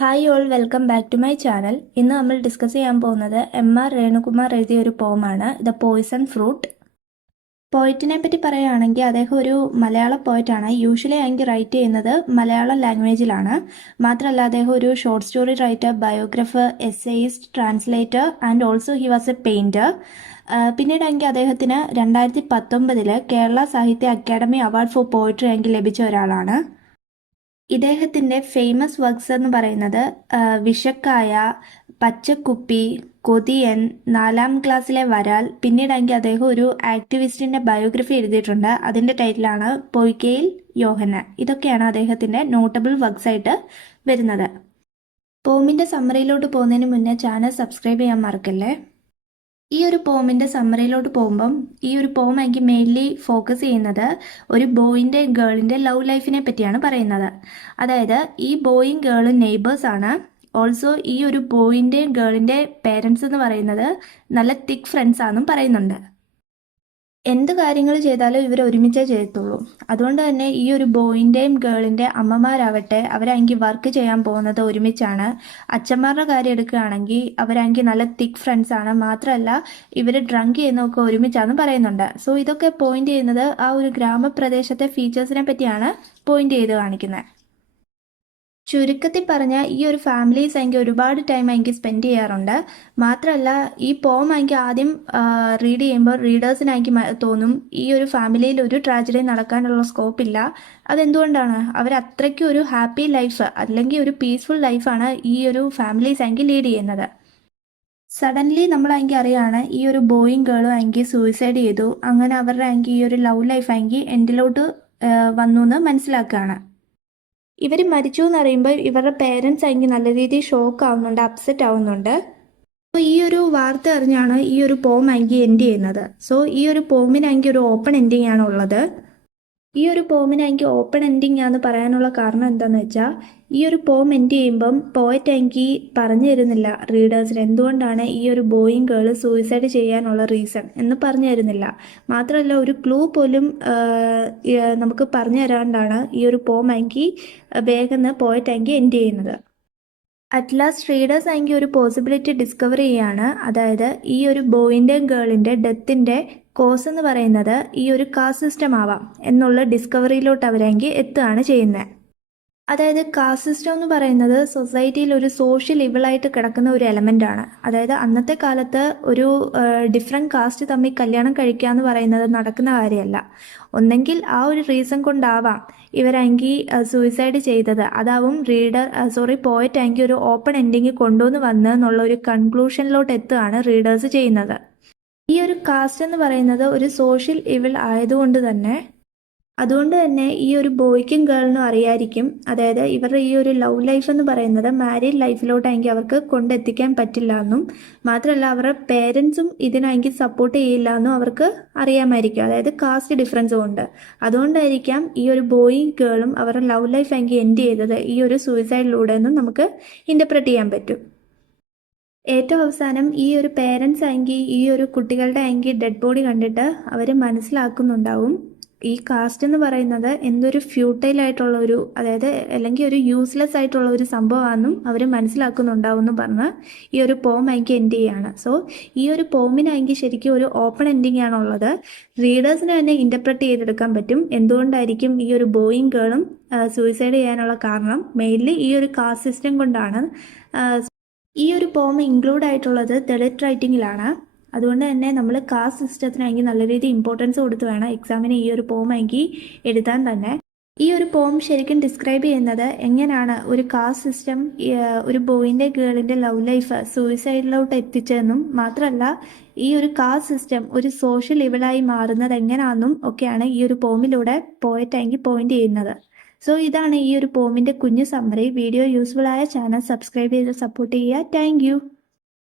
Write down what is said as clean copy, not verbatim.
Hi all welcome back to my channel. ഇന്ന് നമ്മൾ discuss ചെയ്യാൻ പോകുന്നത് എം.ആർ. രേണുകുമാർ എഴുതിയ ഒരു പോമാണ് ദ പോയ്സൺ ഫ്രൂട്ട്. പോയിറ്റിനെ പറ്റി പറയുകയാണെങ്കിൽ അദ്ദേഹം ഒരു മലയാള പോയിറ്റാണ്. യൂഷ്വലി ആണെങ്കിൽ റൈറ്റ് ചെയ്യുന്നത് മലയാളം ലാംഗ്വേജിലാണ്. മാത്രമല്ല അദ്ദേഹം ഒരു short story writer, biographer, essayist, translator and also he was a painter. പിന്നീടാണെങ്കിൽ അദ്ദേഹത്തിന് 2019 കേരള സാഹിത്യ അക്കാദമി അവാർഡ് ഫോർ പോയിട്രി ആണെങ്കിൽ ലഭിച്ച ഒരാളാണ്. ഇദ്ദേഹത്തിൻ്റെ ഫേമസ് വർക്ക്സ് എന്ന് പറയുന്നത് വിഷക്കായ, പച്ചക്കുപ്പി, കൊതിയൻ, 4ാം ക്ലാസ്സിലെ വരാൽ. പിന്നീടാണെങ്കിൽ അദ്ദേഹം ഒരു ആക്ടിവിസ്റ്റിൻ്റെ ബയോഗ്രഫി എഴുതിയിട്ടുണ്ട്. അതിൻ്റെ ടൈറ്റിലാണ് പൊയ്കയിൽ യോഹന്നാൻ. ഇതൊക്കെയാണ് അദ്ദേഹത്തിൻ്റെ നോട്ടബിൾ വർക്ക്സ് ആയിട്ട് വരുന്നത്. പോമിൻ്റെ സമ്മറിയിലോട്ട് പോകുന്നതിന് മുന്നേ ചാനൽ സബ്സ്ക്രൈബ് ചെയ്യാൻ മറക്കല്ലേ. ഈ ഒരു പോമിൻ്റെ സമ്മറിയിലോട്ട് പോകുമ്പം ഈ ഒരു പോം എനിക്ക് മെയിൻലി ഫോക്കസ് ചെയ്യുന്നത് ഒരു ബോയിൻ്റെ ഗേളിൻ്റെ ലവ് ലൈഫിനെ പറ്റിയാണ് പറയുന്നത്. അതായത് ഈ ബോയും ഗേളും നെയ്ബേഴ്സാണ്. ഓൾസോ ഈ ഒരു ബോയിൻ്റെയും ഗേളിൻ്റെ പേരൻസ് എന്ന് പറയുന്നത് നല്ല തിക്ക് ഫ്രണ്ട്സ് ആണെന്നും പറയുന്നുണ്ട്. എന്ത് കാര്യങ്ങൾ ചെയ്താലും ഇവർ ഒരുമിച്ചേ ചെയ്യത്തുള്ളൂ. അതുകൊണ്ട് തന്നെ ഈ ഒരു ബോയിൻ്റെയും ഗേളിൻ്റെ അമ്മമാരാവട്ടെ അവരാണെങ്കിൽ വർക്ക് ചെയ്യാൻ പോകുന്നത് ഒരുമിച്ചാണ്. അച്ഛന്മാരുടെ കാര്യം എടുക്കുകയാണെങ്കിൽ അവരാണെങ്കിൽ നല്ല തിക്ക് ഫ്രണ്ട്സ് ആണ്. മാത്രമല്ല ഇവർ ഡ്രങ്ക് ചെയ്യുന്നതൊക്കെ ഒരുമിച്ചാണെന്ന് പറയുന്നുണ്ട്. സോ ഇതൊക്കെ പോയിന്റ് ചെയ്യുന്നത് ആ ഒരു ഗ്രാമപ്രദേശത്തെ ഫീച്ചേഴ്സിനെ പറ്റിയാണ് പോയിന്റ് ചെയ്ത് കാണിക്കുന്നത്. ചുരുക്കത്തിൽ പറഞ്ഞാൽ ഈ ഒരു ഫാമിലീസ് എനിക്ക് ഒരുപാട് ടൈം എനിക്ക് സ്പെൻഡ് ചെയ്യാറുണ്ട്. മാത്രമല്ല ഈ പോം എനിക്ക് ആദ്യം റീഡ് ചെയ്യുമ്പോൾ റീഡേഴ്സിന് എനിക്ക് തോന്നും ഈ ഒരു ഫാമിലിയിൽ ഒരു ട്രാജഡി നടക്കാനുള്ള സ്കോപ്പില്ല. അതെന്തുകൊണ്ടാണ്? അവർ അത്രയ്ക്കും ഒരു ഹാപ്പി ലൈഫ് അല്ലെങ്കിൽ ഒരു പീസ്ഫുൾ ലൈഫാണ് ഈ ഒരു ഫാമിലീസ് എനിക്ക് ലീഡ് ചെയ്യുന്നത്. സഡൻലി നമ്മളെങ്കിൽ അറിയാണ് ഈ ഒരു ബോയും ഗേളും എനിക്ക് സൂയിസൈഡ് ചെയ്തു. അങ്ങനെ അവരുടെ എനിക്ക് ഈ ഒരു ലവ് ലൈഫ് എനിക്ക് എൻഡിലോട്ട് വന്നു എന്ന് മനസ്സിലാക്കുകയാണ്. ഇവർ മരിച്ചു എന്നറിയുമ്പോൾ ഇവരുടെ പേരൻസ് ആണെങ്കിൽ നല്ല രീതിയിൽ ഷോക്ക് ആവുന്നുണ്ട്, അപ്സെറ്റ് ആവുന്നുണ്ട്. അപ്പോൾ ഈ ഒരു വാർത്ത അറിഞ്ഞാണ് ഈ ഒരു പോം ആണെങ്കിൽ എൻഡ് ചെയ്യുന്നത്. സോ ഈ ഒരു പോമിനാണെങ്കിൽ ഒരു ഓപ്പൺ എൻഡിങ് ആണ് ഉള്ളത്. ഈ ഒരു പോമിന് എനിക്ക് ഓപ്പൺ എൻഡിങ് ആണെന്ന് പറയാനുള്ള കാരണം എന്താണെന്ന് വെച്ചാൽ ഈ ഒരു പോം എൻഡ് ചെയ്യുമ്പം പോയറ്റ് എനിക്ക് പറഞ്ഞു തരുന്നില്ല റീഡേഴ്സിന് എന്തുകൊണ്ടാണ് ഈ ഒരു ബോയും ഗേള് സൂയിസൈഡ് ചെയ്യാനുള്ള റീസൺ എന്ന് പറഞ്ഞു തരുന്നില്ല. മാത്രമല്ല ഒരു ക്ലൂ പോലും നമുക്ക് പറഞ്ഞു തരാണ്ടാണ് ഈ ഒരു പോം എനിക്ക് വേഗം പോയറ്റ് എനിക്ക് എൻഡ് ചെയ്യുന്നത്. അറ്റ് ലാസ്റ്റ് റീഡേഴ്സ് ആണെങ്കിൽ ഒരു പോസിബിലിറ്റി ഡിസ്കവർ ചെയ്യാണ്. അതായത് ഈ ഒരു ബോയിൻ്റെയും ഗേളിൻ്റെ ഡെത്തിൻ്റെ കോസ് എന്ന് പറയുന്നത് ഈ ഒരു കാസ്റ്റ് സിസ്റ്റം ആവാം എന്നുള്ള ഡിസ്കവറിയിലോട്ട് അവരെങ്കിൽ എത്തുകയാണ് ചെയ്യുന്നത്. അതായത് കാസ്റ്റ് സിസ്റ്റം എന്ന് പറയുന്നത് സൊസൈറ്റിയിൽ ഒരു സോഷ്യൽ ഇവിളായിട്ട് കിടക്കുന്ന ഒരു എലമെൻ്റ് ആണ്. അതായത് അന്നത്തെ കാലത്ത് ഒരു ഡിഫറെൻറ്റ് കാസ്റ്റ് തമ്മിൽ കല്യാണം കഴിക്കുക എന്ന് പറയുന്നത് നടക്കുന്ന കാര്യമല്ല. ഒന്നെങ്കിൽ ആ ഒരു റീസൺ കൊണ്ടാവാം ഇവരെങ്കിൽ സൂയിസൈഡ് ചെയ്തത്. അതാവും പോയറ്റ് ആണെങ്കിൽ ഒരു ഓപ്പൺ എൻഡിങ് കൊണ്ടുവന്ന് വന്ന് എന്നുള്ള ഒരു കൺക്ലൂഷനിലോട്ട് എത്തുകയാണ് റീഡേഴ്സ് ചെയ്യുന്നത്. ഈ ഒരു കാസ്റ്റ് എന്ന് പറയുന്നത് ഒരു സോഷ്യൽ ഇവിൾ ആയതുകൊണ്ട് തന്നെ ഈ ഒരു ബോയ്ക്കും ഗേളിനും അറിയായിരിക്കും. അതായത് ഇവരുടെ ഈ ഒരു ലവ് ലൈഫ് എന്ന് പറയുന്നത് മാരീഡ് ലൈഫിലോട്ടാണെങ്കിൽ അവർക്ക് കൊണ്ടെത്തിക്കാൻ പറ്റില്ല എന്നും മാത്രമല്ല അവരുടെ പേരൻസും ഇതിനാണെങ്കിൽ സപ്പോർട്ട് ചെയ്യില്ല എന്നും അവർക്ക് അറിയാമായിരിക്കും. അതായത് കാസ്റ്റ് ഡിഫറൻസ് കൊണ്ട്. അതുകൊണ്ടായിരിക്കാം ഈ ഒരു ബോയും ഗേളും അവരുടെ ലവ് ലൈഫ് ആണെങ്കിൽ എൻഡ് ചെയ്തത് ഈ ഒരു സൂയിസൈഡിലൂടെ എന്നും നമുക്ക് ഇൻ്റർപ്രറ്റ് ചെയ്യാൻ പറ്റും. ഏറ്റവും അവസാനം ഈ ഒരു പേരൻസ് ആണെങ്കിൽ ഈ ഒരു കുട്ടികളുടെ ആണെങ്കിൽ ഡെഡ് ബോഡി കണ്ടിട്ട് അവർ മനസ്സിലാക്കുന്നുണ്ടാവും ഈ കാസ്റ്റ് എന്ന് പറയുന്നത് എന്തൊരു ഫ്യൂട്ടൈൽ ആയിട്ടുള്ള ഒരു അതായത് അല്ലെങ്കിൽ ഒരു യൂസ്ലെസ് ആയിട്ടുള്ള ഒരു സംഭവമാണെന്നും അവർ മനസ്സിലാക്കുന്നുണ്ടാവും എന്ന് പറഞ്ഞ് ഈ ഒരു പോം എനിക്ക് എൻഡ് ചെയ്യാണ്. സോ ഈ ഒരു പോമിനാണെങ്കിൽ ശരിക്കും ഒരു ഓപ്പൺ എൻഡിങ് ആണുള്ളത്. റീഡേഴ്സിന് തന്നെ ഇൻ്റർപ്രറ്റ് ചെയ്തെടുക്കാൻ പറ്റും എന്തുകൊണ്ടായിരിക്കും ഈ ഒരു ബോയും ഗേളും സൂയിസൈഡ് ചെയ്യാനുള്ള കാരണം മെയിൻലി ഈ ഒരു കാസ്റ്റ് സിസ്റ്റം കൊണ്ടാണ്. ഈ ഒരു പോം ഇൻക്ലൂഡ് ആയിട്ടുള്ളത് ദളിത് റൈറ്റിങ്ങിലാണ്. അതുകൊണ്ട് തന്നെ നമ്മൾ കാസ്റ്റ് സിസ്റ്റത്തിനാണെങ്കിൽ നല്ല രീതിയിൽ ഇമ്പോർട്ടൻസ് കൊടുത്ത് വേണം എക്സാമിന് ഈ ഒരു പോം ആണെങ്കിൽ എഴുതാൻ തന്നെ. ഈ ഒരു പോം ശരിക്കും ഡിസ്ക്രൈബ് ചെയ്യുന്നത് എങ്ങനെയാണ് ഒരു കാസ്റ്റ് സിസ്റ്റം ഒരു ബോയിൻ്റെ ഗേളിൻ്റെ ലവ് ലൈഫ് സൂയിസൈഡിലോട്ട് എത്തിച്ചതെന്നും മാത്രമല്ല ഈ ഒരു കാസ്റ്റ് സിസ്റ്റം ഒരു സോഷ്യൽ ഇവളായി മാറുന്നത് എങ്ങനെയാണെന്നും ഒക്കെയാണ് ഈ ഒരു പോമിലൂടെ പോയിട്ടാണെങ്കിൽ പോയിന്റ് ചെയ്യുന്നത്. സോ ഇതാണ് ഈ ഒരു പോമിൻ്റെ കുഞ്ഞു സമ്മറി. വീഡിയോ യൂസ്ഫുൾ ആയ ചാനൽ സബ്സ്ക്രൈബ് ചെയ്ത് സപ്പോർട്ട് ചെയ്യുക. താങ്ക്